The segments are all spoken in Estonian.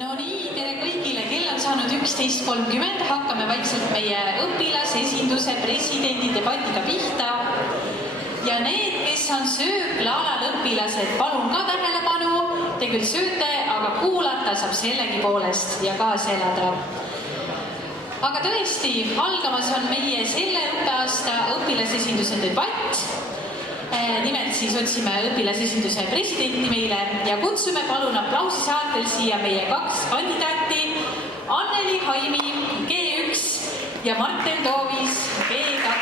No nii, tere kõigile, kell on saanud 11.30, hakkame vaikselt meie õpilasesinduse presidendi debatiga pihta. Ja need, kes on sööklaalal õpilased, palun ka tähelepanu, te küll sööte, aga kuulata saab sellegi poolest ja kaasa elada. Aga tõesti, algamas on meie selle õppeaasta õpilasesinduse debatt. Nimelt siis otsime õpilasesinduse presidenti meile ja kutsume palun aplausi saatel siia meie kaks kandidaati, Anneli Haimi G1 ja Marten Toovis G2.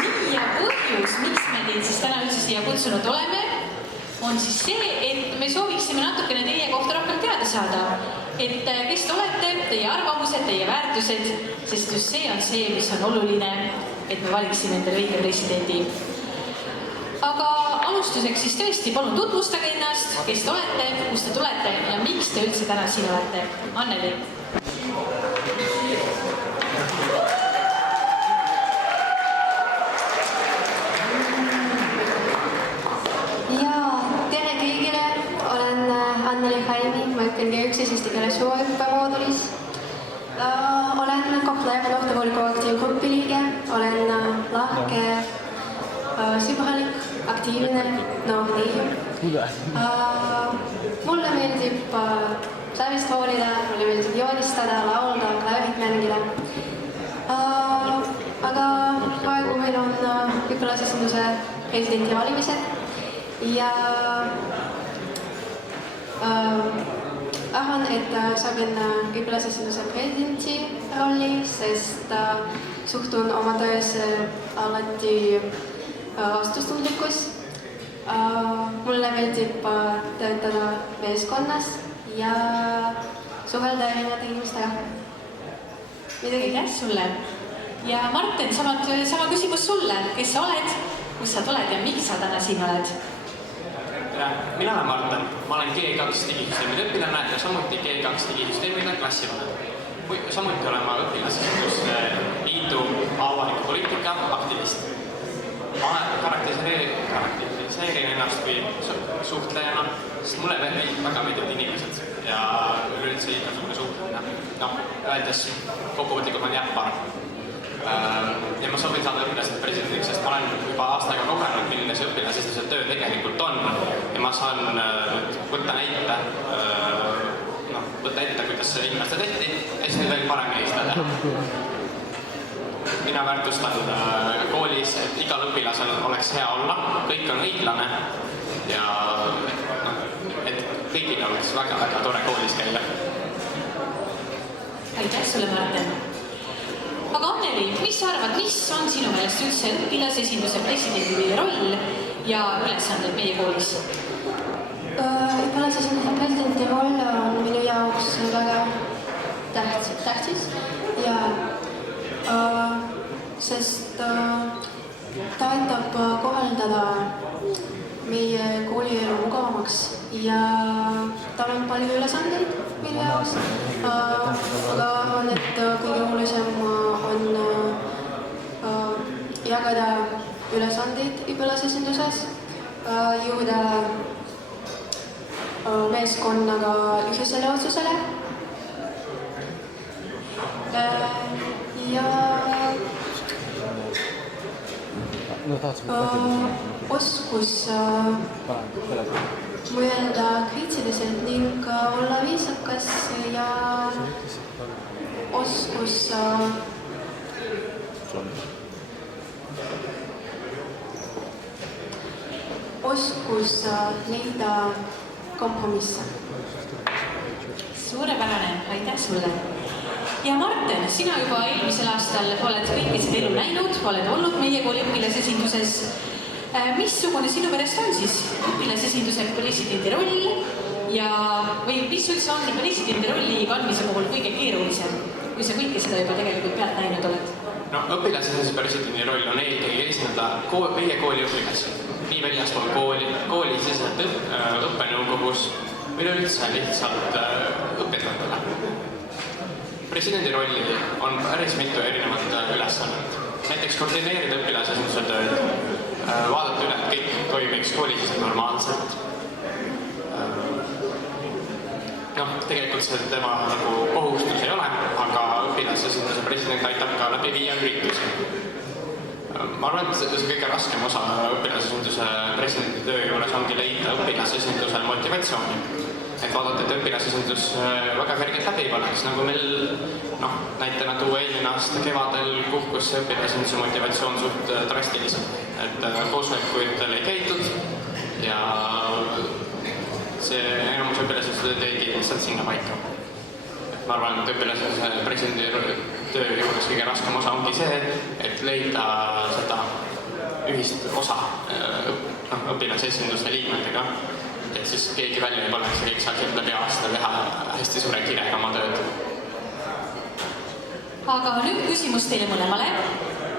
Nii ja põhjus, miks me teid siis täna üldse siia kutsunud oleme, on siis see, et me sooviksime natukene teie kohta rohkem teada saada. Et kes te olete, teie arvamused, teie väärtused, sest just see on see, mis on oluline, et me valiksime endale õige presidendi. Aga alustuseks siis tõesti, palun tutvustage ennast, kes te olete, kust te tulete ja miks te üldse täna siin olete. Anneli. Anneli Haimi, ma õpin G1 eesti keele suvaõppemoodulis. Olen Kohtla-Järve noortevolikogu aktiivgrupi liige, olen lahke, sõbralik, aktiivne, nii. Mulle meeldib klavist hoolida, mulle meeldib joonistada, laulda, klavit mängida. Aga praegu meil on õpilasesinduse presidendi valimised ja arvan, et saabin õpilasesinduse presidenti rolli, sest suhtun oma töös alati vastutustundlikkus. Mulle meeldib töötada meeskonnas ja suhelda erinevate inimestega. Midagi aitäh sulle. Ja Marten, sama küsimus sulle. Kes sa oled, kus sa tuled ja miks sa täna siin oled? Mina olen Marten, ma olen G2 digisüsteemide õpilane ja samuti G2 digisüsteemide klassivanem. Samuti olen ma õpilasesinduse liidu avaliku poliitika aktivist. Ma karakteriseerin ennast kui suhtlejana, sest mulle väga meeldivad inimesed ja üleüldse igasugune suhtlemine. Öeldes kokkuvõtlikult on jäppar. Ja ma soovin saada õpilased presidendiks, sest ma olen juba aastaga kogenud, milline see õpilasesinduse töö tegelikult on. Ja ma saan võtta ette, kuidas see inimeste tehti, ja siis nüüd veel paremini seda teha. Mina väärtustan koolis, et igal õpilasel oleks hea olla, kõik on õiglane ja et kõigil oleks väga tore koolis käia. Aitäh sulle, Marten. Aga Anneli, mis sa arvad, mis on sinu meelest üldse õpilasesinduse presidendi roll ja ülesanded meie koolis? Õpilasesinduse presidendi roll on minu jaoks väga tähtis ja sest ta aitab korraldada meie koolielu mugavamaks ja tal on palju ülesandeid minu jaoks, aga arvan, et kõige olulisem on jagada ülesandeid õpilasesinduses, jõuda meeskonnaga ühisele otsusele ja oskus mõelda kriitiliselt ning olla viisakas ja oskus leida kompromisse. Suurepärane, aitäh sulle. Ja Marten, sina juba eelmisel aastal oled kõike seda elu näinud, oled olnud meie kooli õpilasesinduses. Missugune sinu meelest on siis õpilasesinduse presidendi roll ja või mis üldse on presidendi rolli kandmise puhul kõige keerulisem, kui sa kõike seda juba tegelikult pealt näinud oled? No, õpilasesinduse presidendi roll on eelkõige esindada meie kooli õpilasi. Nii väljaspool kooli siseselt õppenõukogus, või üldse lihtsalt õpetajatele. Presidendi rolli on päris mitu erinevat ülesannet. Näiteks koordineerida õpilasesinduse tööd, vaadata üle, et kõik toimiks koolis normaalselt. Tegelikult see tema kohustus ei ole, aga õpilasesinduse president aitab ka läbi viia üritusi. Ma arvan, et see kõige raskem osa õpilasesinduse presidendi töö juures ongi leida õpilasesindusel motivatsiooni. Et vaadata, et õpilasesindus väga kergelt läbi paneks, nagu meil näitena tuua eelmine aasta kevadel kukkus see õpilasesinduse motivatsioon suht drastiliselt. Et koosolekutel ei käidud ja see enamus õpilasesinduse teegi lihtsalt sinna paika. Ma arvan, et õpilasesinduse presidendi töö juures kõige raskem osa ongi see, et leida seda ühist osa õpilasesinduse liikmetega. Et siis keegi välja ei paneks ja kõik saaksid läbi aasta teha hästi suure kirega oma tööd. Aga nüüd küsimus teile mõlemale.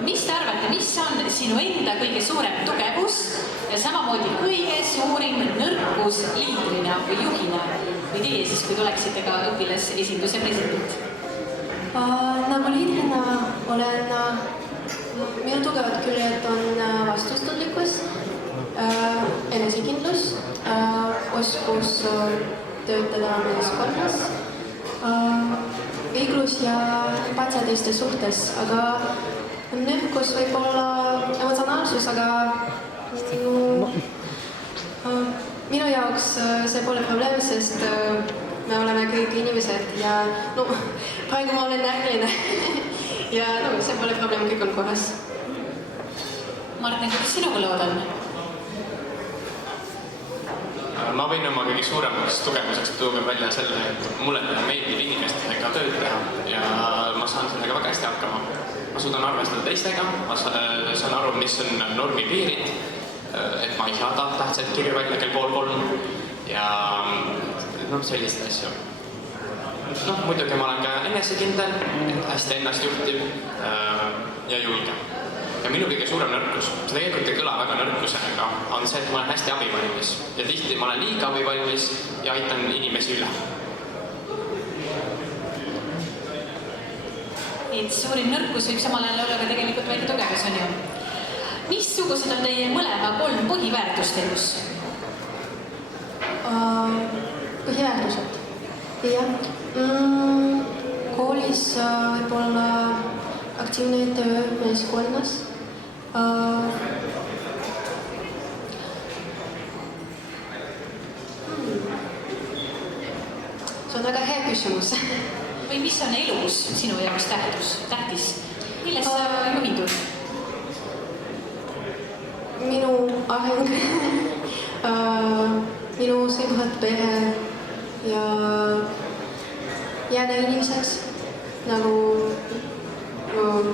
Mis te arvate, mis on sinu enda kõige suurem tugevus ja samamoodi kõige suurim nõrkus liidrina või juhina? Või teie siis, kui tuleksite ka õpilasesinduse president? Nagu liidrina olen minu tugevad küljed on vastutustundlikkus, enesekindlus, oskus töötada meeskonnas, õiglus ja empaatia teiste suhtes, aga nõrkus võib olla emotsionaalsus, aga minu jaoks see pole probleem, sest me oleme kõik inimesed ja praegu ma olen ärline ja see pole probleem, kõik on korras. Martin, kuidas sinuga lood on? Ma võin oma kõige suuremaks tugevuseks tuua välja selle, et mulle meeldib inimestega tööd teha ja ma saan sellega väga hästi hakkama. Ma suudan arvestada teistega, ma saan aru, mis on normi piirid, et ma ei saada tähtsaid kirju välja kell 2:30 ja sellist asju. Muidugi ma olen ka enesekindel, hästi ennast juhtiv ja julge. Ja minu kõige suurem nõrkus, see tegelikult ei kõla väga nõrkusega, on see, et ma olen hästi abivalmis ja tihti ma olen liiga abivalmis ja aitan inimesi üle. Et suurim nõrkus võib samal ajal olla ka tegelikult väike tugevus, on ju. Missugused on teie mõlema 3 põhiväärtust elus? Põhiväärtused? Jah. Koolis võib olla aktiivne töö meeskonnas. See on väga hea küsimus. Või mis on elus sinu jaoks tähtis? Milles sa juhindud? Minu areng, minu sõbrad, pere ja jääda inimeseks nagu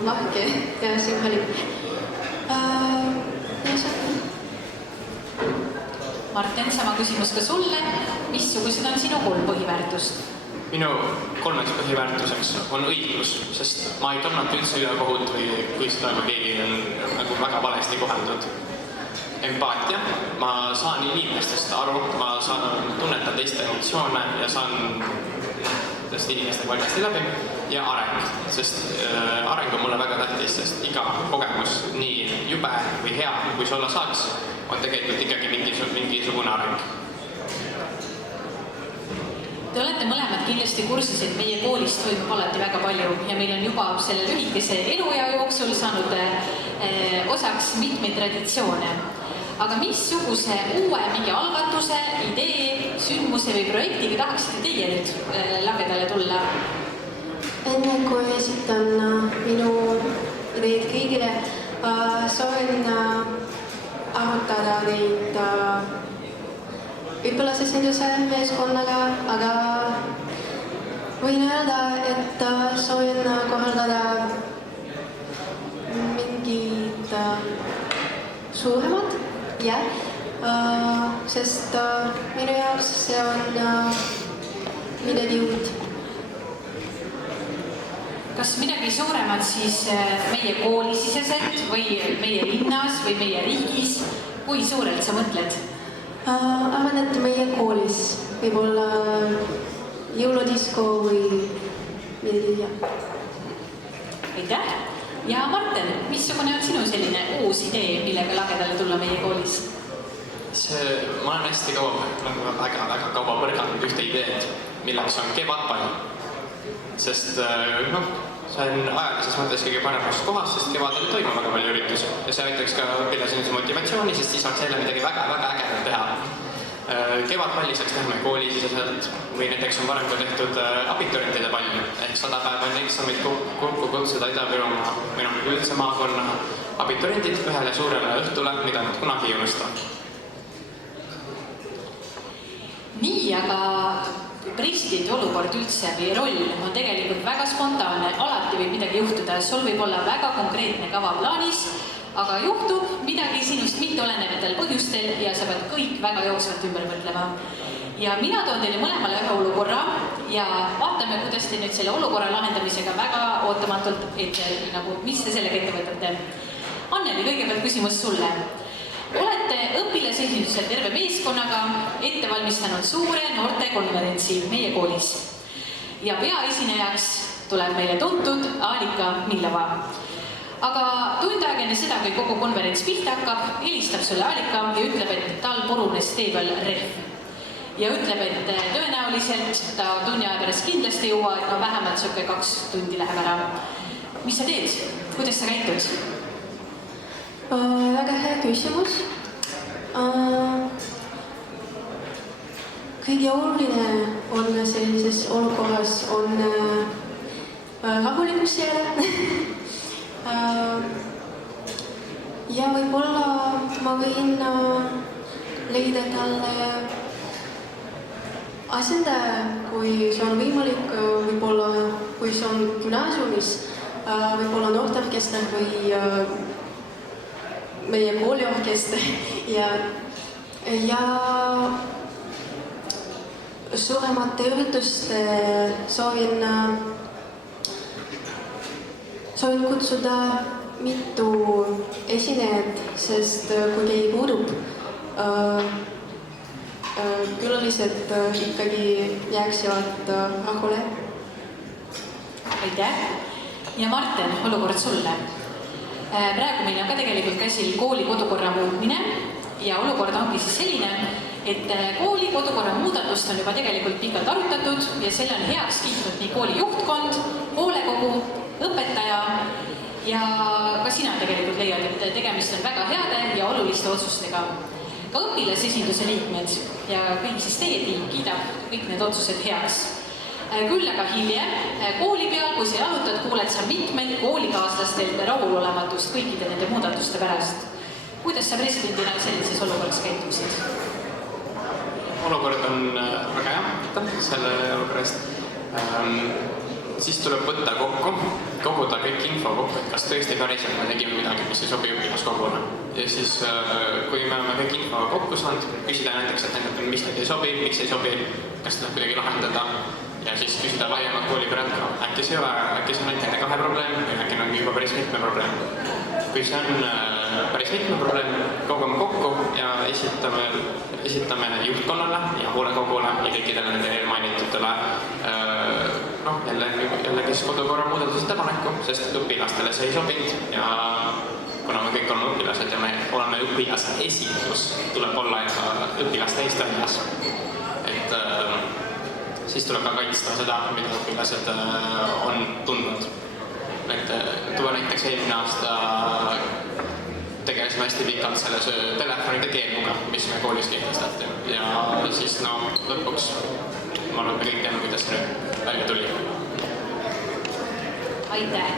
lahke ja sõbralik. Martin, sama küsimus ka sulle. Missugused on sinu 3 põhiväärtust? Minu 3 põhiväärtuseks on õiglus, sest ma ei kannata üldse ülekohut või kui seda keegi on väga valesti koheldud. Empaatia, ma saan inimestest aru, ma tunnetan teiste emotsioone ja saan inimestega valgasti läbi ja areng, sest areng on mulle väga tähtis, sest iga kogemus, nii jube või hea, kui see olla saaks, on tegelikult ikkagi mingisugune areng. Te olete mõlemad kindlasti kursis, et meie koolist toimub alati väga palju ja meil on juba selle lühikese eluea jooksul saanud osaks mitmeid traditsioone. Aga missuguse uue mingi algatuse, idee, sündmuse või projektiga tahaksite teie nüüd lagedale tulla? Enne kui esitan minu ideed kõigile, soovin arutada neid õpilasesinduse meeskonnaga, aga võin öelda, et soovin korraldada mingid suuremad, sest minu jaoks see on midagi uut. Kas midagi suuremat siis meie koolisiseselt või meie linnas või meie riigis? Kui suurelt sa mõtled? Arvan, et meie koolis võib olla jõuludisko või midagi. ja Marten, missugune on sinu selline uus idee, millega lagedale tulla meie koolis? Ma olen hästi väga kaua põrganud ühte ideed, milleks on kevadpall. Sest see on ajalises mõttes kõige paremas kohas, sest kevadel toimub väga palju üritusi. Ja see aitaks ka õpilaseni motivatsiooni, sest siis saaks jälle midagi väga ägedat teha. Kevadpalli saaks teha meie koolisiseselt või näiteks on varem ka tehtud abiturientide palli. Ehk 100 päeva enne eksamit kokku kutsuda Ida-Virumaa või üldse maakonna abiturientid ühele suurele õhtule, mida nad kunagi ei unusta. Nii, aga presidendi olukord üldse või roll on tegelikult väga spontaanne. Alati võib midagi juhtuda. Sul võib olla väga konkreetne kava plaanis, aga juhtub midagi sinust mitte olenevatel põhjustel ja sa pead kõik väga jooksvalt ümber mõtlema. Ja mina toon teile mõlemale ühe olukorra ja vaatame, kuidas te nüüd selle olukorra lahendamisega väga ootamatult mis te sellega ette võtate. Anneli, kõigepealt küsimus sulle. Olete õpilasesindusel terve meeskonnaga ette valmistanud suure noortekonverentsi meie koolis. Ja peaesinejaks tuleb meile tuntud Alika Millova. Aga tund aega enne seda, kui kogu konverents pihta hakkab, helistab sulle Alika ja ütleb, et tal purunes tee peal rehv. Ja ütleb, et tõenäoliselt ta tunni aja pärast kindlasti jõua, et vähemalt 2 tundi läheb ära. Mis sa teed? Kuidas sa käitud? Väga hea küsimus. Kõige oluline on sellises olukorras on rahulikus jääda. Ja võib-olla ma võin leida talle asendaja, kui see on võimalik, võib-olla kui see on gümnaasiumis, võib-olla noorteorkester või meie kooliorkester ja suuremate ürituste soovin kutsuda mitu esinejat, sest kui keegi puudub, külalised ikkagi jääksivad rahule. Aitäh! Ja Marten, olukord sulle. Praegu meil on ka tegelikult käsil kooli kodukorra muutmine ja olukord ongi siis selline, et kooli kodukorra muudatust on juba tegelikult pikalt arutatud ja selle on heaks kiitnud nii kooli juhtkond, hoolekogu, õpetaja ja ka sina tegelikult leiad, et tegemist on väga heade ja oluliste otsustega. Ka õpilasesinduse liikmed ja kõik siis teie tiim kiidab kõik need otsused heaks. Küll aga hiljem kooli peal, kui sa jalutad, kuuled sa mitmed koolikaaslastelt rahulolematust kõikide nende muudatuste pärast. Kuidas sa presidendina sellises olukorras käitusid? Olukord on väga hea, selle olukorrast. Siis tuleb võtta kokku, koguda kõik info kokku, et kas tõesti päriselt me tegime midagi, mis ei sobi õpilaskoguna. Ja siis, kui me oleme kõik info kokku saanud, küsida näiteks, et mis need ei sobi, miks ei sobi, kas tuleb kuidagi lahendada. Ja siis küsida laiemalt kooliperelt ka, äkki see on näiteks 2 probleem või äkki on juba päris mitme probleem. Kui see on päris mitme probleem, kogume kokku ja esitame juhtkonnale ja hoolekogule ja kõikidele nende eelmainitutele jälle kes kodukorra muudatusettepaneku, sest õpilastele see ei sobinud ja kuna me kõik oleme õpilased ja me oleme õpilase esindus, tuleb olla juba õpilaste eest väljas. Siis tuleb ka kaitsta seda, mida õpilased on tundnud. Tuua näiteks eelmine aasta tegelesime hästi pikalt selles telefonide keeluga, mis me koolis kehtestati. Ja siis lõpuks ma arvan, et me kõik teame, kuidas see nüüd välja tuli. Aitäh!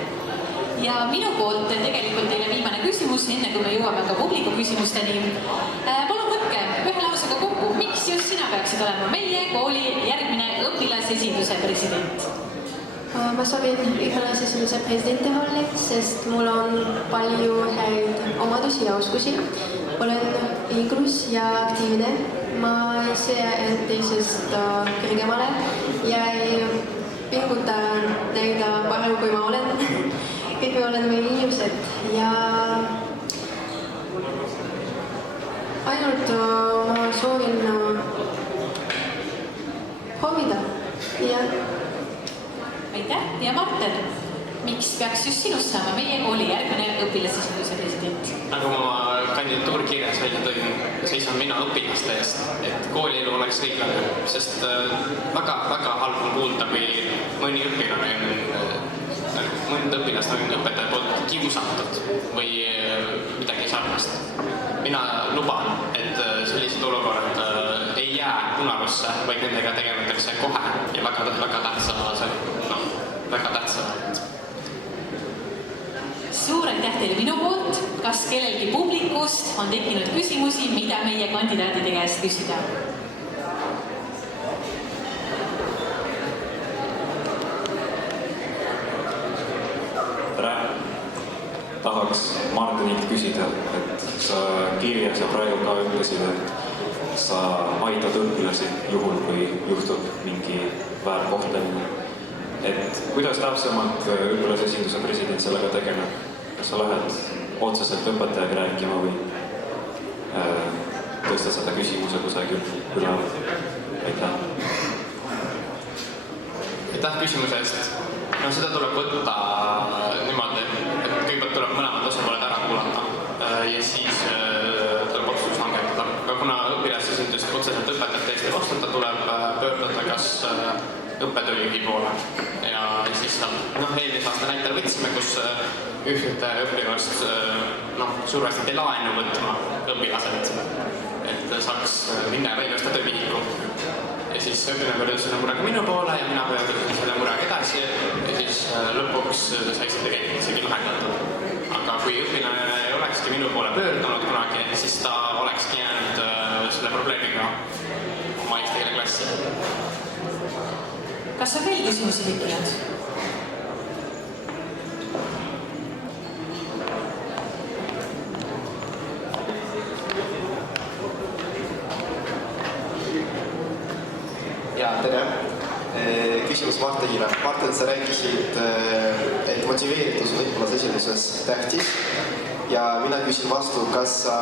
Ja minu poolt tegelikult teile viimane küsimus, enne kui me jõuame ka publiku küsimusteni. Palun võtke ühe lausega kokku, miks just sina peaksid olema meie kooli järgmine õpilasesinduse president? Ma soovin õpilasesinduse presidenti rolli, sest mul on palju häid omadusi ja oskusi. Olen õiglus ja aktiivne. Ma ei sea end teisest kõrgemale ja ei pinguta näida parem, kui ma olen. Kõik me oleme inimesed ja ainult ma soovin proovida. Aitäh ja Marten! miks peaks just sinust saama meie kooli järgmine õpilasesinduse president? Nagu ma oma kandidatuurkirjas välja tõin, seisan mina õpilaste eest, et koolielu oleks õiglane, sest väga halb on kuulda, kui mõni õpilane mõnda õpilast on õpetaja poolt kiusatud või midagi sarnast. Mina luban, et sellised olukorrad ei jää unarusse, vaid nendega tegeletakse kohe ja väga tähtsa. Suur aitäh teile minu poolt. Kas kellelgi publikust on tekkinud küsimusi, mida meie kandidaatide käest küsida? Tahaks Martinilt küsida, et sa kirjas ja praegu ka ütlesid, et sa aitad õpilasi juhul, kui juhtub mingi väärkohtlemine. Et kuidas täpsemalt õpilasesinduse president sellega tegeleb? Kas sa lähed otseselt õpetajaga rääkima või tõsta seda küsimuse kusagil üleval? Aitäh. Aitäh küsimuse eest. No seda tuleb võtta niimoodi, et kõigepealt tuleb mõlemad osapooled ära kuulata ja siis tuleb otsus langetada. Aga kuna õpilasesindust otseselt õpetajate eest ei vastuta, tuleb pöörduda kas õppetööjuhi poole ja siis eelmise aasta näitel võtsime, kus ühte õpilast survestati laenu võtma õpilaselt, et saaks minna ja välja töövihiku. Ja siis õpilane pöördus selle murega minu poole ja mina pöördusin selle murega edasi ja siis lõpuks sai see tegelikult isegi lahendatud. Aga kui õpilane ei olekski minu poole pöördunud kunagi, siis ta olekski jäänud selle probleemiga oma eesti keele klassi. Kas on veel küsimusi tekkinud? Ja, tere. Küsimus Martinile. Martin, sa rääkisid, et motiveeritus on õpilasesinduses tähtis ja mina küsin vastu, kas sa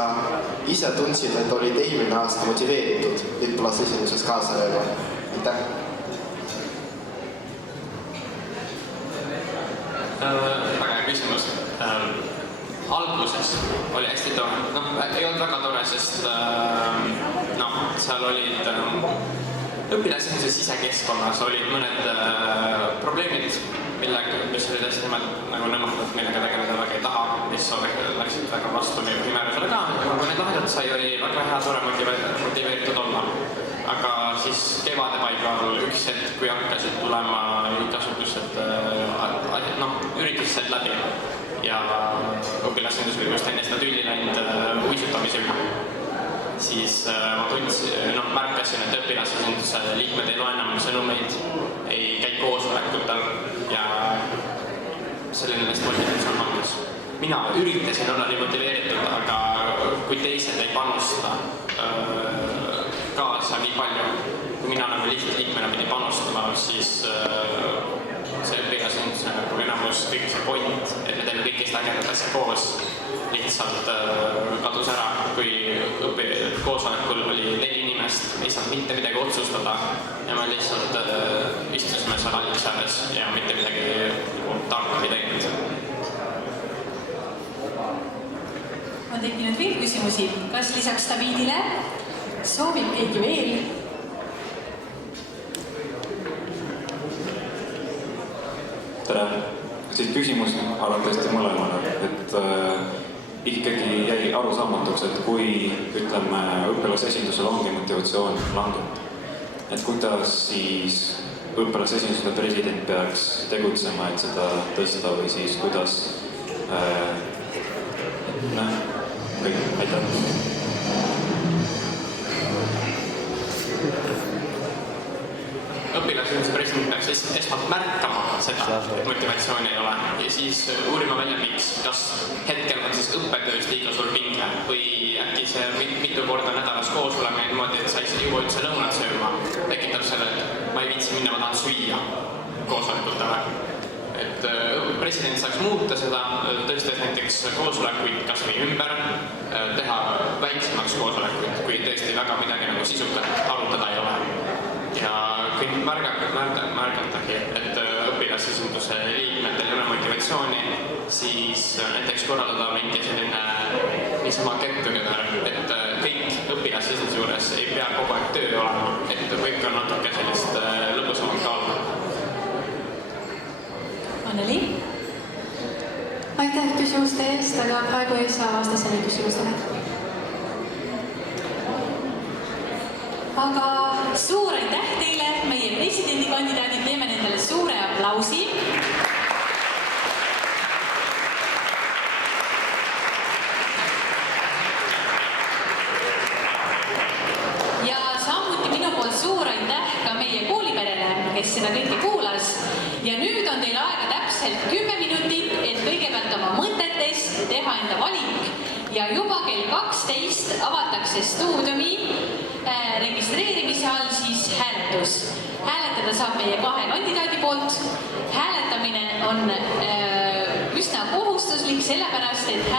ise tundsid, et olid eelmine aasta motiveeritud õpilasesinduses kaasa lööma? Aitäh. Väga hea küsimus. Alguses oli hästi tore. Ei olnud väga tore, sest seal olid õpilasesinduse sisekeskkonnas olid mõned probleemid, mis olid hästi nõmmatud, millega tegeleda väga ei taha, mis läksid väga vastu meie määrusele ka. Kui need lahendatud sai, oli väga hea tore motiveeritud olla. Aga siis kevade paigal üks hetk, kui hakkasid tulema igasugused üritused läbi ja õpilasesindus oli just enne seda tülli läinud uisutamise üle, siis ma märkasin, et õpilasesinduse liikmed ei loe enam sõnumeid, ei käi koosolekutel ja selline motivatsioon langes. Mina üritasin olla nii motiveeritud, aga kui teised ei panusta kaasa nii palju, kui mina liikmena pidi panustama, siis see õpilasesinduse enamus kõik see point, et me teeme kõigist ägedat asja koos, lihtsalt kadus ära, kui koosolekul oli 4 inimest, ei saanud mitte midagi otsustada ja me lihtsalt istusime seal halliks ääres ja mitte midagi tarka ei teinud. On tekkinud veel küsimusi. Kas lisaks Davidile soovib keegi veel? Tere. Siis küsimus arvatavasti mõlemale, et ikkagi jäi arusaamatuks, et kui õpilasesindusel ongi motivatsioon langeb, et kuidas siis õpilasesinduse president peaks tegutsema, et seda tõsta või siis kuidas kõik, aitäh. Õpilasesinduse president peaks esmalt märkama seda, et motivatsiooni ei ole ja siis uurima välja, miks, kas hetkel on siis õppetöös liiga suur pinge või äkki see mitu korda nädalas koos olema niimoodi, et sa ei jõua üldse lõunat sööma, tekitab selle, et ma ei viitsi minna, ma tahan süüa koosolekutele. Et president saaks muuta seda, tõstes näiteks koosolekuid kas või ümber, teha väiksemaks koosolekuid, kui tõesti väga midagi sisukat arutada ei ole. Ja kõik märgatagi, et õpilasesinduse liikmetel ei ole motivatsiooni motivatsiooni, siis näiteks korraldada mingi selline niisama get together, et kõik õpilased juures ei pea kogu aeg töö olema, et kõik on natuke sellist lõbusamat ka olla. Anneli? Aitäh küsimuste eest, aga praegu ei saa vasta selle küsimusele. Aga suur aitäh teile, meie presidendikandidaadid, teeme nendele suure aplausi. Ja samuti minu poolt suur aitäh ka meie kooliperele, kes seda kõike kuulas. Ja nüüd on teil aega täpselt 10 minutit, et kõigepealt oma mõtetest teha enda valik. Ja juba kell 12 avatakse stuudiumi registreerimise all siis hääletus. Hääletada saab meie 2 kandidaadi poolt. Hääletamine on üsna kohustuslik, sellepärast, et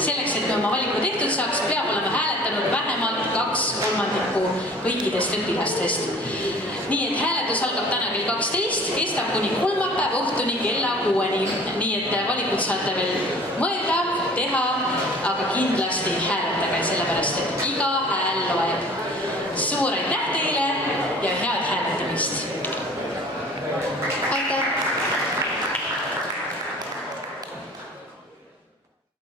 selleks, et me oma valiku tehtud saaks, peab olema hääletanud vähemalt 2/3 kõikidest õpilastest. Nii et hääletus algab täna kell 12, kestab kuni kolmapäeva õhtuni kella 6-ni. Nii et valikut saate veel mõelda, teha, aga kindlasti hääletage, sellepärast et iga hääl loeb. Suur aitäh teile!